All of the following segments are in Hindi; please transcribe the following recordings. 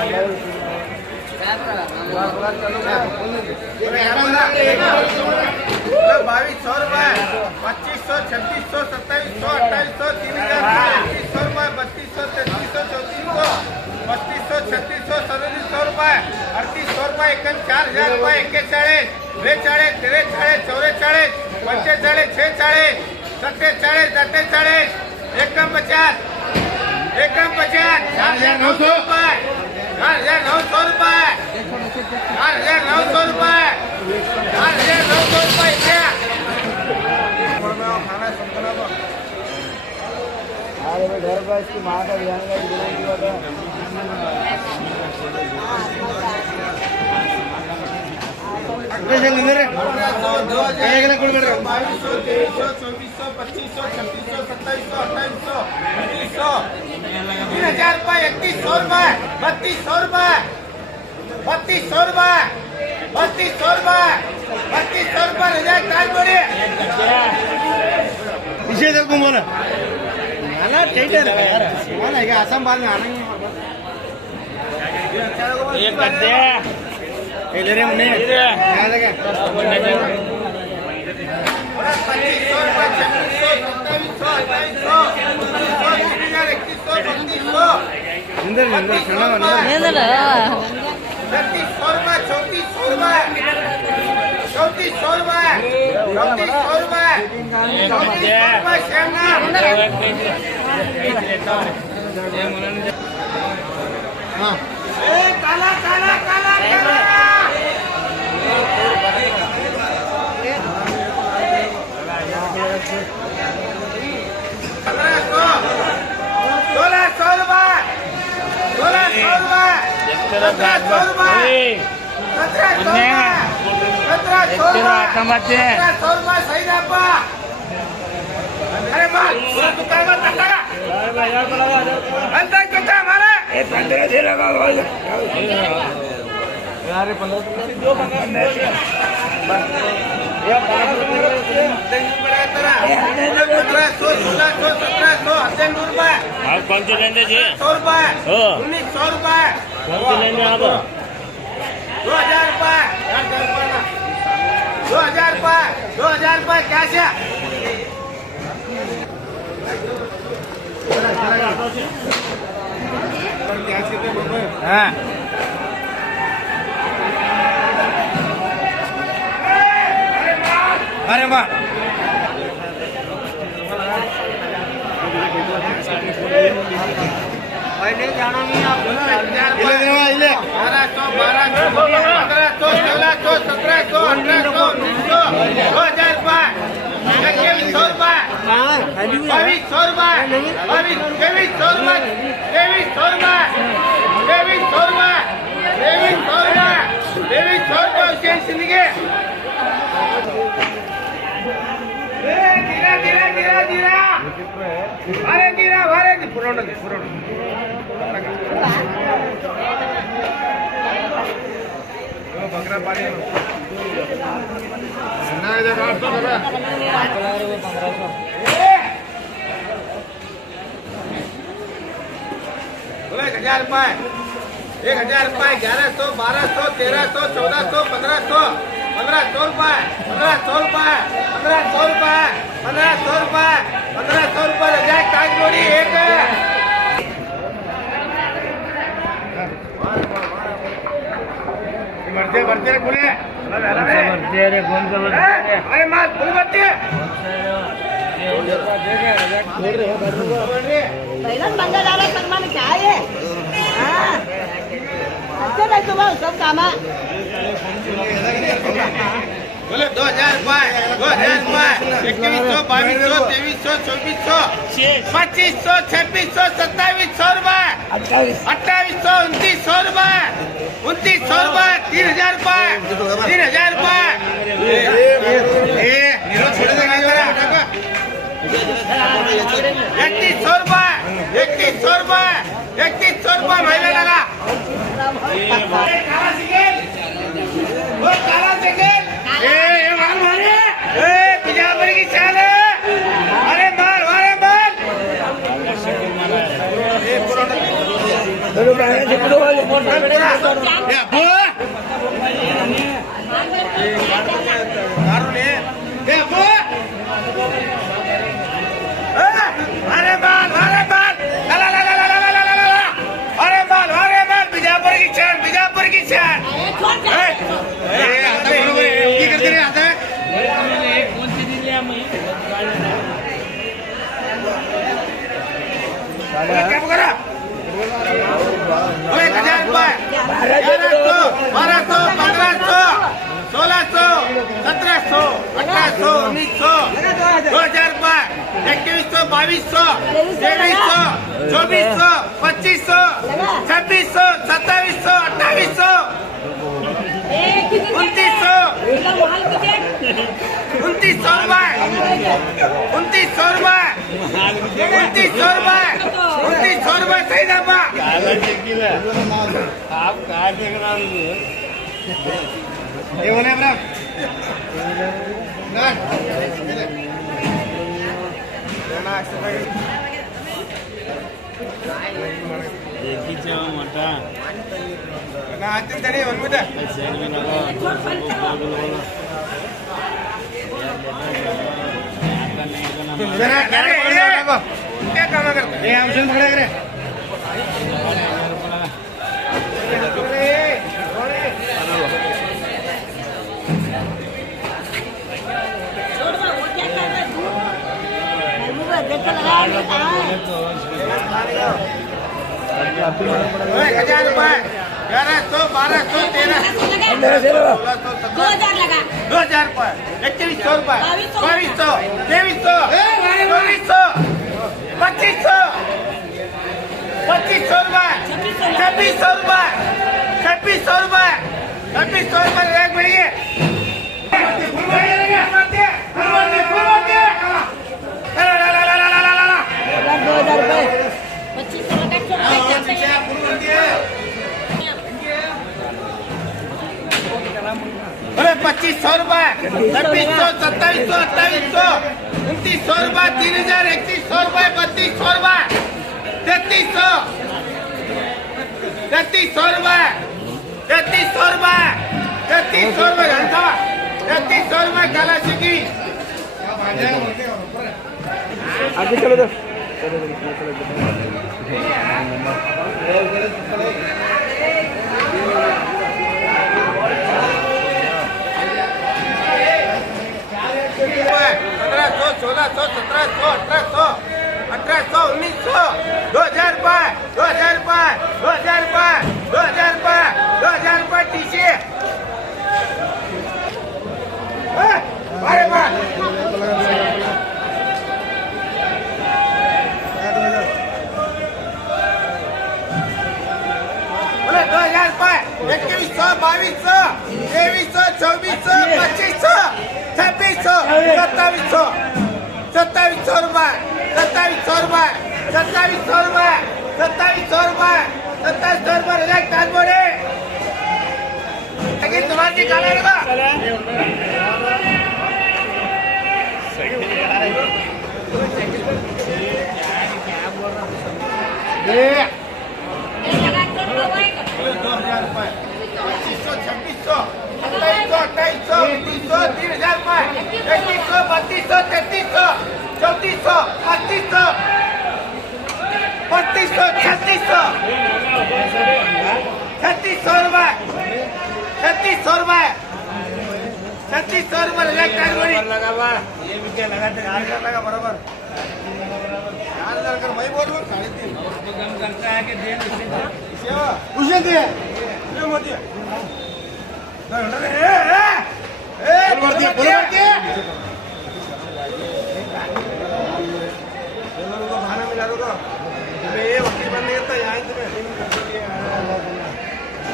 ₹2200, ₹2500, ₹2600, ₹2700, ₹2800, ₹3000, ₹2100, ₹3200, ₹3300, ₹3400, ₹3600, ₹3700, ₹3800, ₹4000, ₹41, ₹42, ₹43, ₹44, ₹45, ₹46, ₹47, ₹48, ₹49, ₹50, ₹4,900, ₹4,900, ₹4,900, घर पर इसकी माँ का ध्यान आसाम बाद में आना एक करते ले रहे हमने काला काला काला आप कौन से लेंगे जी? ₹1,900 कौन से लेंगे आप? ₹2,000 कैश है। अरे वाह पहले जाना नहीं आप 1200 ₹1,600 ₹1,700 बकरा पानी ₹1,000 ₹1,000 1100 1200 1300 1400 1500 ₹1,500 ₹1,500 रजाक ताज जोड़ी एक बढ़ते बोले अरे माल फुल बढ़ते मंगल डाला सलमान क्या है अच्छे नहीं तो सब काम है बोले ₹2,000 ₹2,000 2100 2200 2300 2400 2500 2600 2700 ₹2800 ₹2900 ₹3,000 ₹3,000 ₹3100 महिला लगा काला सेकेंड पिजावर की चाल अरे मार अरे बाल बीजापुर की छान करते रहे आता है क्या करा 1000 रुपए 1100 1200 1500 1600 1700 1800 1900 2000 रुपए 2100 2200 2300 2400 2500 2600 2700 2800 2900 2900 रुपए 2900 रुपए 2900 रुपए 2900 रुपए सही दाम आप कहा देख रहा हूँ ये बोले अपना ಮಠ ಹತ್ತಿನ ತಡಿ ಒಂದ್ಬಿಟ್ಟೆ हजार रुपए 1100 1200 1300 2000 रुपए 2100 रुपए 2200 2300 2400 2500 2500 रुपए 2600 रुपए 2600 रुपए 2600 रुपए एक मिलिए अरे 2500 रुपए 2600 2700 2800 2900 रुपए 3000 3100 रुपए 3200 रुपए 3300 3300 रुपए 3300 रुपए 3300 रुपए घंटा 3300 रुपए काला चिकी आगे चलो तो सोलह सौ 1700 1800 1800 1900 2000 रुपए 2000 रुपए 2000 रुपए 2000 रुपए 2000 रुपए टीसी अरे वाह बोले 2000 रुपए 2100 2200 2300 2400 2500 2600 2700 2700 रुपए 2700 रुपए 2700 रुपए 2700 रुपए 2700 रुपए रिलैक्स ट्रांसपोर्ट लेकिन तुम्हारी गाना लगा ये 2000 रुपए 2500 2600 2700 2800 3000 रुपए 2100 3200 3300 3400 3800 3200 3600 3600 रुपए 3600 रुपए 3600 रुपए लगा ये भी क्या लगा 4000 लगा बराबर 4000 कर मैं बोल रहा हूँ 3.5 कम करता है कि दे उसे दे मोदी भाना मिला दो तुम्हें ये वकील बन नहीं करता यहाँ तुम्हें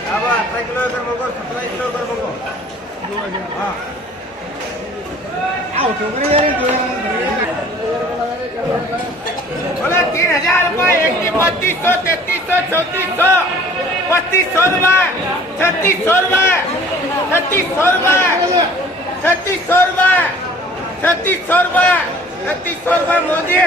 अब 18 किलो कर मगो 17 किलो कर मगो हाँ आओ छोकरी बोले 3000 रुपए 3200 3300 3400 2500 रुपए 3600 रुपए 3600 रुपए 3600 रुपए 3600 रुपए 3600 रुपए मोदी